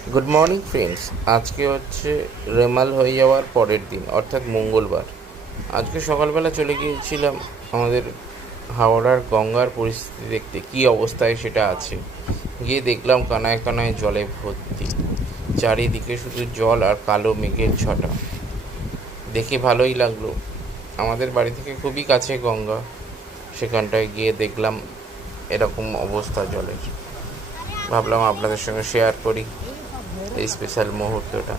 Good morning friends. আজকে হচ্ছে রেমাল হয়ে যাওয়ার পরের দিন, অর্থাৎ মঙ্গলবার। আজকে সকালবেলা চলে গিয়েছিলাম আমাদের হাওড়ার গঙ্গার পরিস্থিতি দেখতে, কী অবস্থায় সেটা আছে। গিয়ে দেখলাম কানায় কানায় জলে ভর্তি, চারিদিকে শুধু জল আর কালো মেঘের ছটা। দেখে ভালোই লাগলো। আমাদের বাড়ি থেকে খুবই কাছে গঙ্গা, সেখানটায় গিয়ে দেখলাম এরকম অবস্থা জলের। ভাবলাম আপনাদের সঙ্গে শেয়ার করি এই স্পেশাল মুহূর্তটা।